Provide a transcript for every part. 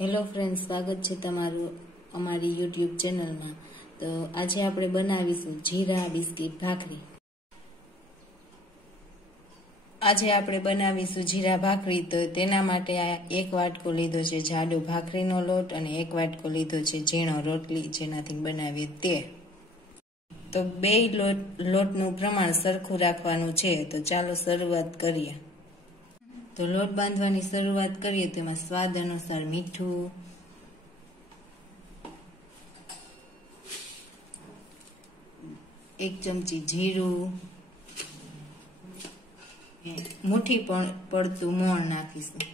Hello friends, સ્વાગત છે તમારું અમારી યુટ્યુબ ચેનલમાં। તો આજે આપણે બનાવીશું જીરા બિસ્કિટ ભાખરી। તો તેના માટે આ 1 વાટકો લીધો છે જાડો ભાખરીનો લોટ અને 1 વાટકો લીધો છે ઝીણો રોટલી જેનાથી બનાવીએ તે। તો બે લોટનું પ્રમાણ સરખું રાખવાનું છે। તો ચાલો શરૂઆત કરીએ। તો લોટ બાંધવાની શરૂઆત કરીએ તો એમાં સ્વાદ અનુસાર મીઠું, 1 ચમચી જીરું, મુઠ્ઠી પડતું મોણ નાખીશું।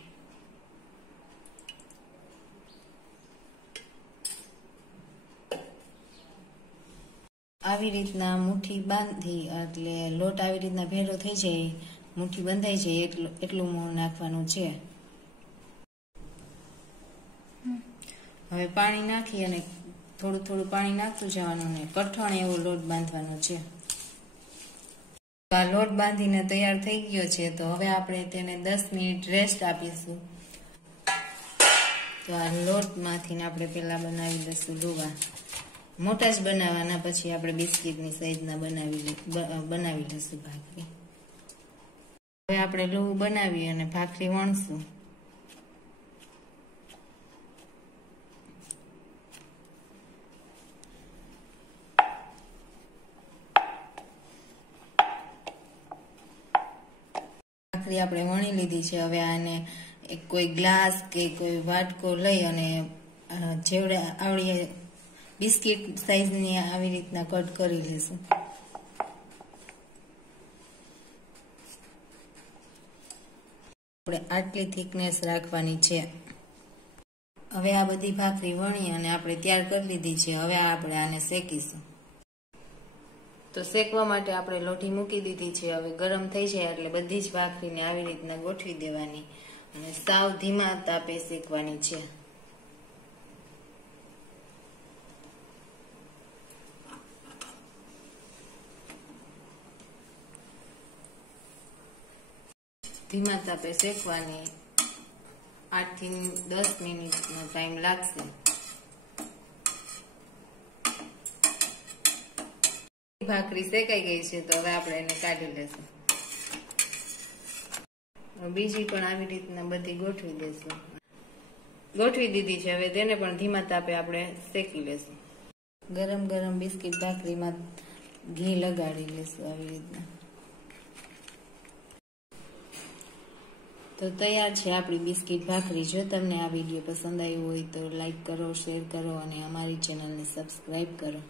આવી રીતના મુઠ્ઠી બાંધી એટલે લોટ આવી રીતના ભેરો થઈ જાય, મુઠ્ઠી બંધાઈ જાય એટલું મોણ નાખવાનું છે। હવે પાણી નાખી અને થોડું પાણી નાખતું જવાનું ને કઠણ એવો લોટ બાંધવાનો છે। આ લોટ બાંધીને તૈયાર થઈ ગયો છે। તો હવે આપણે તેને 10 મિનિટ રેસ્ટ આપીશું। તો આ લોટમાંથી આપણે પહેલા બનાવી લઈશું લુવા। મોટા જ બનાવવાના, પછી આપણે બિસ્કિટની સાઈઝના બનાવી લઈશું ભાખરી। હવે આપણે લુવું બનાવી અને ભાખરી વણશું। ભાખરી આપણે વણી લીધી છે। હવે આને કોઈ ગ્લાસ કે કોઈ વાટકો લઈ અને જેવડે આવડી બિસ્કિટ સાઈઝની આવી રીતના કટ કરી લેશું। આપણે આટલી થિકનેસ રાખવાની છે। હવે આ બધી ભાખરી વણી અને આપણે તૈયાર કરી લીધી છે। હવે આપણે આને શેકીશું। તો શેકવા માટે આપણે લોઢી મૂકી દીધી છે। હવે ગરમ થઈ જાય એટલે બધી જ ભાખરીને આવી રીતના ગોઠવી દેવાની અને સાવ ધીમા તાપે શેકવાની છે। ધીમા તાપે શેકવાની 8 થી 10 મિનિટનો ટાઈમ લાગશે। ભાખરી શેકાઈ ગઈ છે તો હવે આપણે એને કાઢી લેશું। બીજી પણ આવી રીતના બધી ગોઠવી દેશું। ગોઠવી દીધી છે। હવે તેને પણ ધીમા તાપે આપણે શેકી લેશું। ગરમ બિસ્કિટ ભાખરીમાં ઘી લગાડી લેશું આવી રીતના। તો તૈયાર છે આપણી બિસ્કિટ ભાખરી। જો તમને આ વિડીયો પસંદ આવ્યો હોય તો લાઈક કરો, શેર કરો અને અમારી ચેનલને સબસ્ક્રાઈબ કરો।